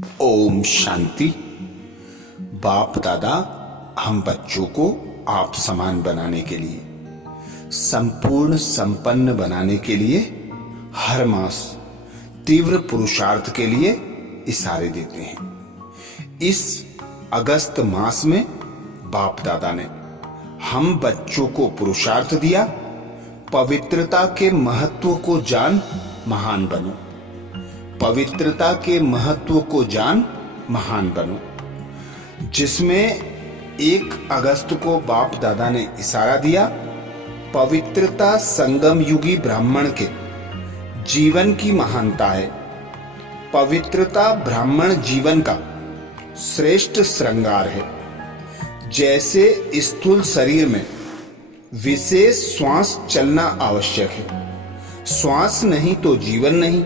ओम शांति। बाप दादा हम बच्चों को आप समान बनाने के लिए, संपूर्ण संपन्न बनाने के लिए हर मास तीव्र पुरुषार्थ के लिए इशारे देते हैं। इस अगस्त मास में बाप दादा ने हम बच्चों को पुरुषार्थ दिया, पवित्रता के महत्व को जान महान बनो, पवित्रता के महत्व को जान महान बनो, जिसमें 1 अगस्त को बाप दादा ने इशारा दिया। पवित्रता संगम युगी ब्राह्मण के जीवन की महानता है। पवित्रता ब्राह्मण जीवन का श्रेष्ठ श्रृंगार है। जैसे स्थूल शरीर में विशेष श्वास चलना आवश्यक है, श्वास नहीं तो जीवन नहीं,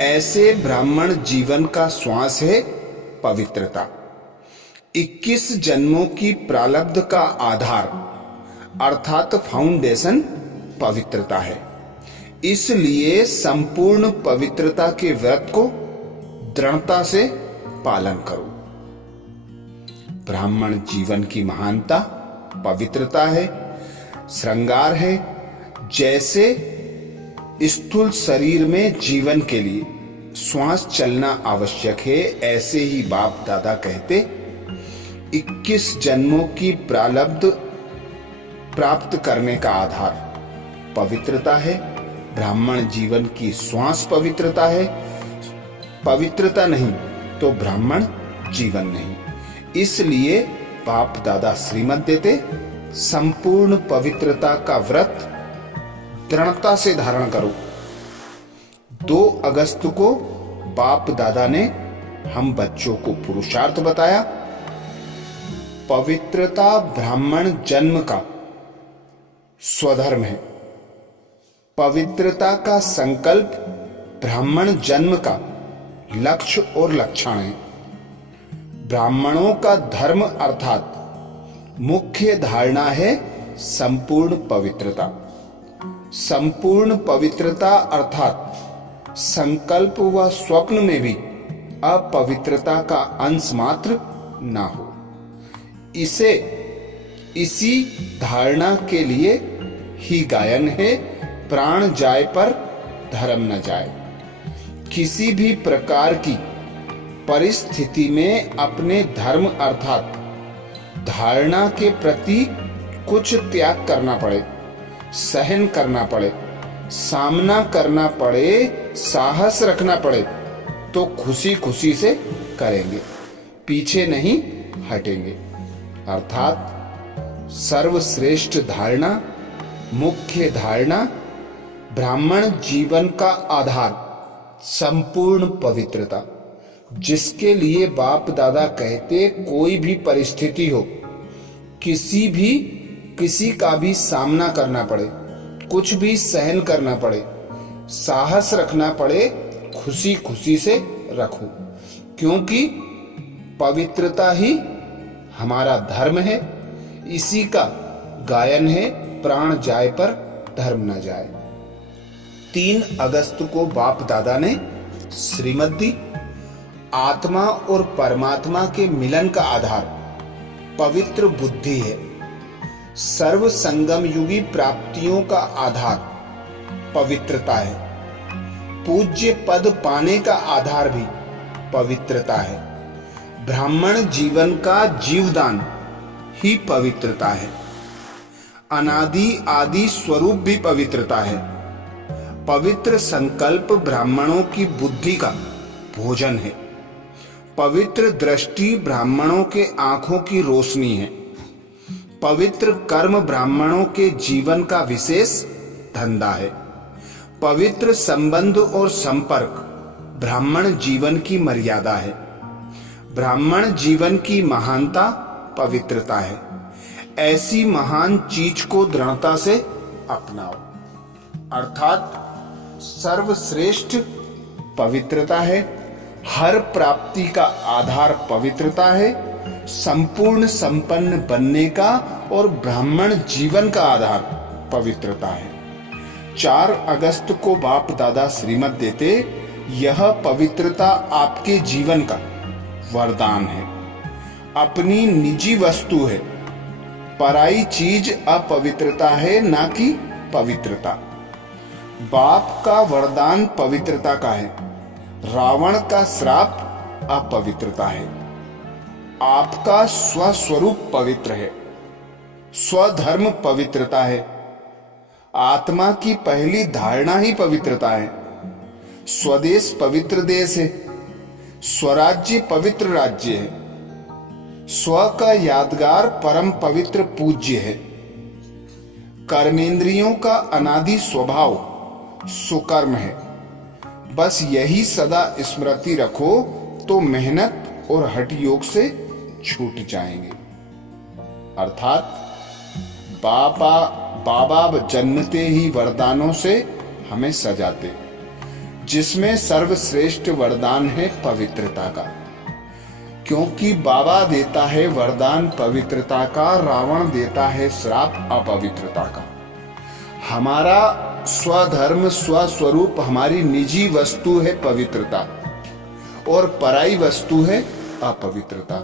ऐसे ब्राह्मण जीवन का श्वास है पवित्रता। 21 जन्मों की प्रारब्ध का आधार अर्थात फाउंडेशन पवित्रता है। इसलिए संपूर्ण पवित्रता के व्रत को दृढ़ता से पालन करो। ब्राह्मण जीवन की महानता पवित्रता है, श्रृंगार है। जैसे स्थूल शरीर में जीवन के लिए श्वास चलना आवश्यक है, ऐसे ही बाप दादा कहते 21 जन्मों की प्रारब्ध प्राप्त करने का आधार पवित्रता है। ब्राह्मण जीवन की श्वास पवित्रता है। पवित्रता नहीं तो ब्राह्मण जीवन नहीं। इसलिए बाप दादा श्रीमत देते, संपूर्ण पवित्रता का व्रत दृढ़ता से धारण करो। 2 अगस्त को बाप दादा ने हम बच्चों को पुरुषार्थ बताया। पवित्रता ब्राह्मण जन्म का स्वधर्म है। पवित्रता का संकल्प ब्राह्मण जन्म का लक्ष्य और लक्षण है। ब्राह्मणों का धर्म अर्थात मुख्य धारणा है संपूर्ण पवित्रता। संपूर्ण पवित्रता अर्थात संकल्प व स्वप्न में भी अपवित्रता का अंश मात्र ना हो। इसी धारणा के लिए ही गायन है, प्राण जाए पर धर्म न जाए। किसी भी प्रकार की परिस्थिति में अपने धर्म अर्थात धारणा के प्रति कुछ त्याग करना पड़े, सहन करना पड़े, सामना करना पड़े, साहस रखना पड़े तो खुशी खुशी से करेंगे, पीछे नहीं हटेंगे। अर्थात सर्वश्रेष्ठ धारणा, मुख्य धारणा, ब्राह्मण जीवन का आधार संपूर्ण पवित्रता, जिसके लिए बाप दादा कहते कोई भी परिस्थिति हो, किसी का भी सामना करना पड़े, कुछ भी सहन करना पड़े, साहस रखना पड़े, खुशी खुशी से रखो, क्योंकि पवित्रता ही हमारा धर्म है। इसी का गायन है, प्राण जाए पर धर्म न जाए। 3 अगस्त को बाप दादा ने श्रीमत दी। आत्मा और परमात्मा के मिलन का आधार पवित्र बुद्धि है। सर्व संगम युगी प्राप्तियों का आधार पवित्रता है। पूज्य पद पाने का आधार भी पवित्रता है। ब्राह्मण जीवन का जीवदान ही पवित्रता है। अनादि आदि स्वरूप भी पवित्रता है। पवित्र संकल्प ब्राह्मणों की बुद्धि का भोजन है। पवित्र दृष्टि ब्राह्मणों के आंखों की रोशनी है। पवित्र कर्म ब्राह्मणों के जीवन का विशेष धंधा है। पवित्र संबंध और संपर्क ब्राह्मण जीवन की मर्यादा है। ब्राह्मण जीवन की महानता पवित्रता है। ऐसी महान चीज को दृढ़ता से अपनाओ। अर्थात सर्वश्रेष्ठ पवित्रता है। हर प्राप्ति का आधार पवित्रता है। संपूर्ण संपन्न बनने का और ब्राह्मण जीवन का आधार पवित्रता है। 4 अगस्त को बाप दादा श्रीमत देते, यह पवित्रता आपके जीवन का वरदान है, अपनी निजी वस्तु है। पराई चीज अपवित्रता है, ना कि पवित्रता। बाप का वरदान पवित्रता का है, रावण का श्राप अपवित्रता है। आपका स्वस्वरूप पवित्र है, स्वधर्म पवित्रता है। आत्मा की पहली धारणा ही पवित्रता है। स्वदेश पवित्र देश है, स्वराज्य पवित्र राज्य है, स्व का यादगार परम पवित्र पूज्य है। कर्मेंद्रियों का अनादि स्वभाव सुकर्म है। बस यही सदा स्मृति रखो तो मेहनत और हठ योग से छूट जाएंगे। अर्थात बाबा जन्मते ही वरदानों से हमें सजाते, जिसमें सर्वश्रेष्ठ वरदान है पवित्रता का। क्योंकि बाबा देता है वरदान पवित्रता का, रावण देता है श्राप अपवित्रता का। हमारा स्वधर्म स्वस्वरूप हमारी निजी वस्तु है पवित्रता, और पराई वस्तु है अपवित्रता।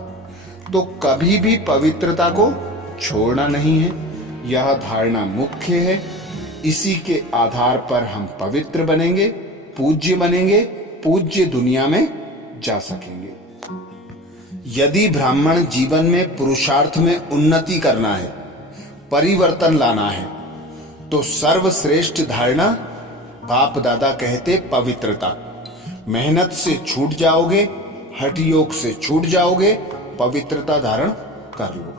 तो कभी भी पवित्रता को छोड़ना नहीं है, यह धारणा मुख्य है। इसी के आधार पर हम पवित्र बनेंगे, पूज्य बनेंगे, पूज्य दुनिया में जा सकेंगे। यदि ब्राह्मण जीवन में पुरुषार्थ में उन्नति करना है, परिवर्तन लाना है, तो सर्वश्रेष्ठ धारणा बाप दादा कहते पवित्रता। मेहनत से छूट जाओगे, हठ योग से छूट जाओगे, पवित्रता धारण कर लो।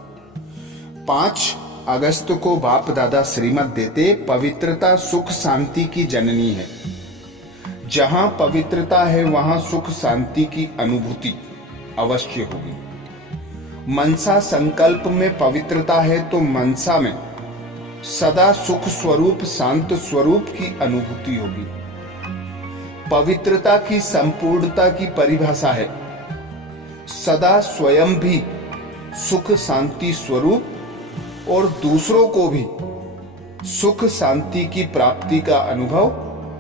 5 अगस्त को बाप दादा श्रीमत देते, पवित्रता सुख शांति की जननी है। जहां पवित्रता है वहां सुख शांति की अनुभूति अवश्य होगी। मनसा संकल्प में पवित्रता है तो मनसा में सदा सुख स्वरूप शांत स्वरूप की अनुभूति होगी। पवित्रता की संपूर्णता की परिभाषा है सदा स्वयं भी सुख शांति स्वरूप और दूसरों को भी सुख शांति की प्राप्ति का अनुभव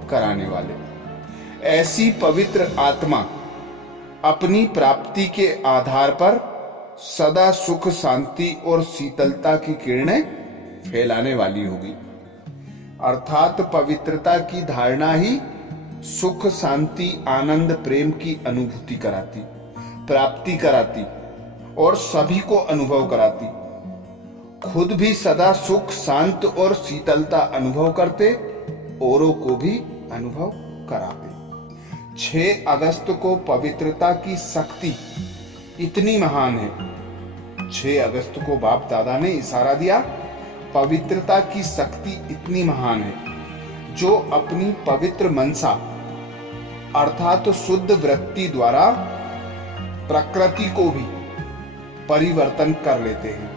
कराने वाले। ऐसी पवित्र आत्मा अपनी प्राप्ति के आधार पर सदा सुख शांति और शीतलता की किरणें फैलाने वाली होगी। अर्थात पवित्रता की धारणा ही सुख शांति आनंद प्रेम की अनुभूति कराती, प्राप्ति कराती और सभी को अनुभव कराती। खुद भी सदा सुख शांत और शीतलता अनुभव करते, औरों को भी अनुभव कराते। 6 अगस्त को पवित्रता की शक्ति इतनी महान है। 6 अगस्त को बाप दादा ने इशारा दिया, पवित्रता की शक्ति इतनी महान है, जो अपनी पवित्र मनसा अर्थात शुद्ध वृत्ति द्वारा प्रकृति को भी परिवर्तन कर लेते हैं।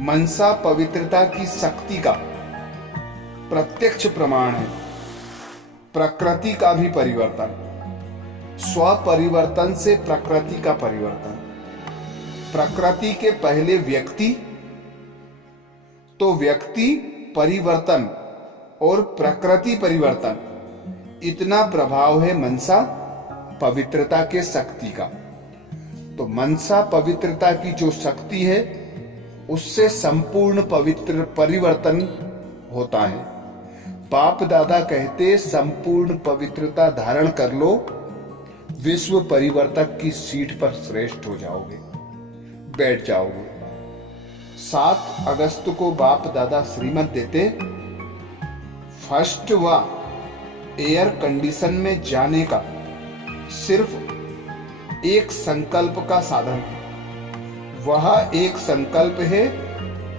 मनसा पवित्रता की शक्ति का प्रत्यक्ष प्रमाण है। प्रकृति का भी परिवर्तन, स्व परिवर्तन से प्रकृति का परिवर्तन। प्रकृति के पहले व्यक्ति, तो व्यक्ति परिवर्तन और प्रकृति परिवर्तन, इतना प्रभाव है मनसा पवित्रता के शक्ति का। तो मनसा पवित्रता की जो शक्ति है, उससे संपूर्ण पवित्र परिवर्तन होता है। बाप दादा कहते संपूर्ण पवित्रता धारण कर लो, विश्व परिवर्तक की सीट पर श्रेष्ठ हो जाओगे, बैठ जाओगे। 7 अगस्त को बाप दादा श्रीमत देते, फर्स्ट व एयर कंडीशन में जाने का सिर्फ एक संकल्प का साधन है। वह एक संकल्प है,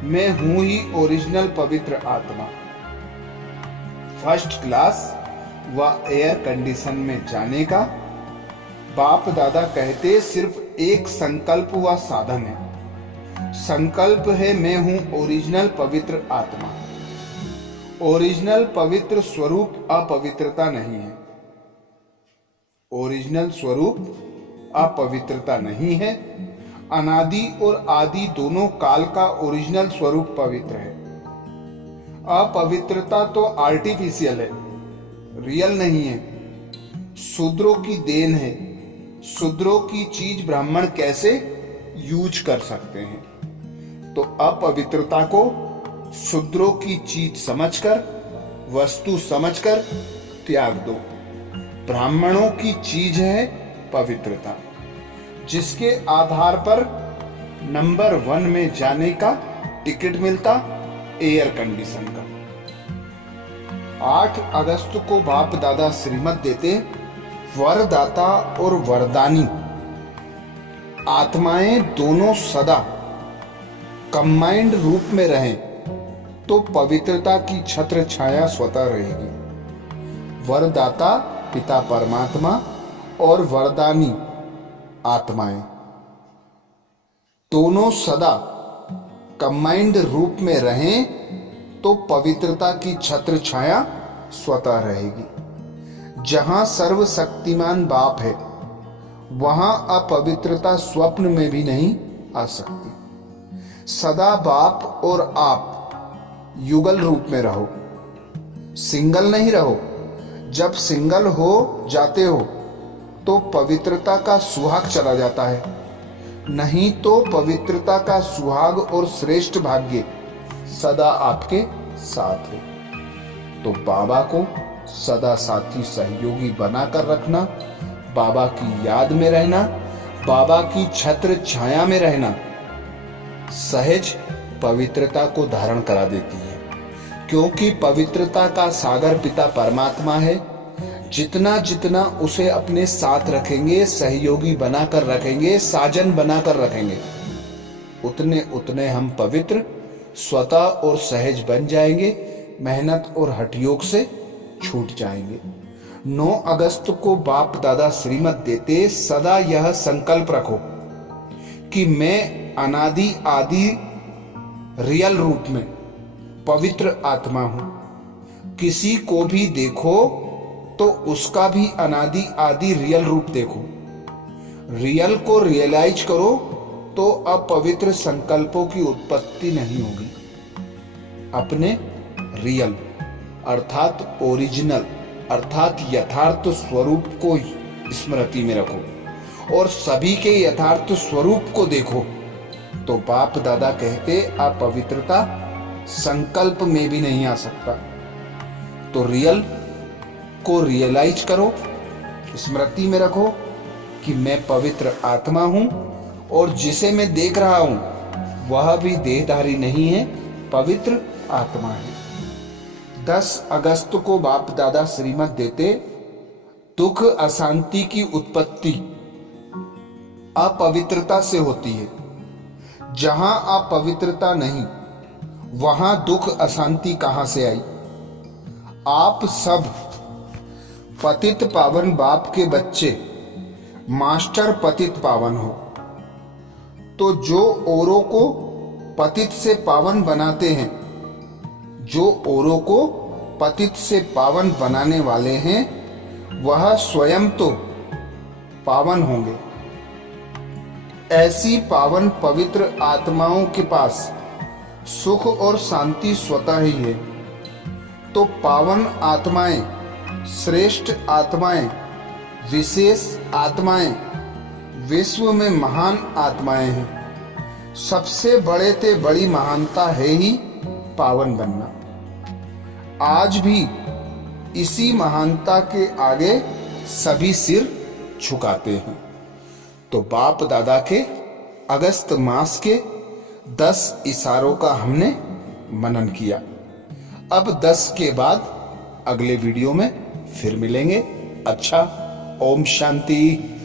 मैं हूं ही ओरिजिनल पवित्र आत्मा। फर्स्ट क्लास व एयर कंडीशन में जाने का बाप दादा कहते सिर्फ एक संकल्प व साधन है। संकल्प है, मैं हूं ओरिजिनल पवित्र आत्मा। ओरिजिनल पवित्र स्वरूप अपवित्रता नहीं है। ओरिजिनल स्वरूप अपवित्रता नहीं है। अनादि और आदि दोनों काल का ओरिजिनल स्वरूप पवित्र है। अपवित्रता तो आर्टिफिशियल है, रियल नहीं है। शूद्रों की देन है। शूद्रों की चीज ब्राह्मण कैसे यूज कर सकते हैं। तो अपवित्रता को शूद्रों की चीज समझकर, वस्तु समझकर त्याग दो। ब्राह्मणों की चीज है पवित्रता, जिसके आधार पर नंबर 1 में जाने का टिकट मिलता, एयर कंडीशन का। 8 अगस्त को बाप दादा श्रीमत देते, वरदाता और वरदानी आत्माएं दोनों सदा कंबाइंड रूप में रहें तो पवित्रता की छत्र छाया स्वतः रहेगी। वरदाता पिता परमात्मा और वरदानी आत्माएं दोनों सदा कंबाइंड रूप में रहें तो पवित्रता की छत्र छाया स्वतः रहेगी। जहां सर्वशक्तिमान बाप है, वहां अपवित्रता स्वप्न में भी नहीं आ सकती। सदा बाप और आप युगल रूप में रहो, सिंगल नहीं रहो। जब सिंगल हो जाते हो तो पवित्रता का सुहाग चला जाता है, नहीं तो पवित्रता का सुहाग और श्रेष्ठ भाग्य सदा आपके साथ है। तो बाबा को सदा साथी सहयोगी बनाकर रखना, बाबा की याद में रहना, बाबा की छत्र छाया में रहना सहज पवित्रता को धारण करा देती है। क्योंकि पवित्रता का सागर पिता परमात्मा है। जितना जितना उसे अपने साथ रखेंगे, सहयोगी बनाकर रखेंगे, साजन बनाकर रखेंगे, उतने उतने हम पवित्र स्वतः और सहज बन जाएंगे, मेहनत और हठयोग से छूट जाएंगे। 9 अगस्त को बाप दादा श्रीमत देते, सदा यह संकल्प रखो कि मैं अनादि आदि रियल रूप में पवित्र आत्मा हूं। किसी को भी देखो तो उसका भी अनादि आदि रियल रूप देखो। रियल को रियलाइज करो तो अपवित्र संकल्पों की उत्पत्ति नहीं होगी। अपने रियल अर्थात ओरिजिनल अर्थात यथार्थ स्वरूप को स्मृति में रखो और सभी के यथार्थ स्वरूप को देखो। तो बाप दादा कहते अपवित्रता संकल्प में भी नहीं आ सकता। तो रियल को रियलाइज करो, स्मृति में रखो कि मैं पवित्र आत्मा हूं और जिसे मैं देख रहा हूं वह भी देहधारी नहीं है, पवित्र आत्मा है। 10 अगस्त को बाप दादा श्रीमत देते, दुख अशांति की उत्पत्ति अपवित्रता से होती है। जहां अपवित्रता नहीं, वहां दुख अशांति कहां से आई। आप सब पतित पावन बाप के बच्चे, मास्टर पतित पावन हो। तो जो औरों को पतित से पावन बनाते हैं, जो औरों को पतित से पावन बनाने वाले हैं, वह स्वयं तो पावन होंगे। ऐसी पावन पवित्र आत्माओं के पास सुख और शांति स्वतः ही है। तो पावन आत्माएं, श्रेष्ठ आत्माएं, विशेष आत्माएं विश्व में महान आत्माएं हैं। सबसे बड़े ते बड़ी महानता है ही पावन बनना। आज भी इसी महानता के आगे सभी सिर झुकाते हैं। तो बाप दादा के अगस्त मास के 10 इशारों का हमने मनन किया। अब 10 के बाद अगले वीडियो में फिर मिलेंगे। अच्छा, ओम शांति।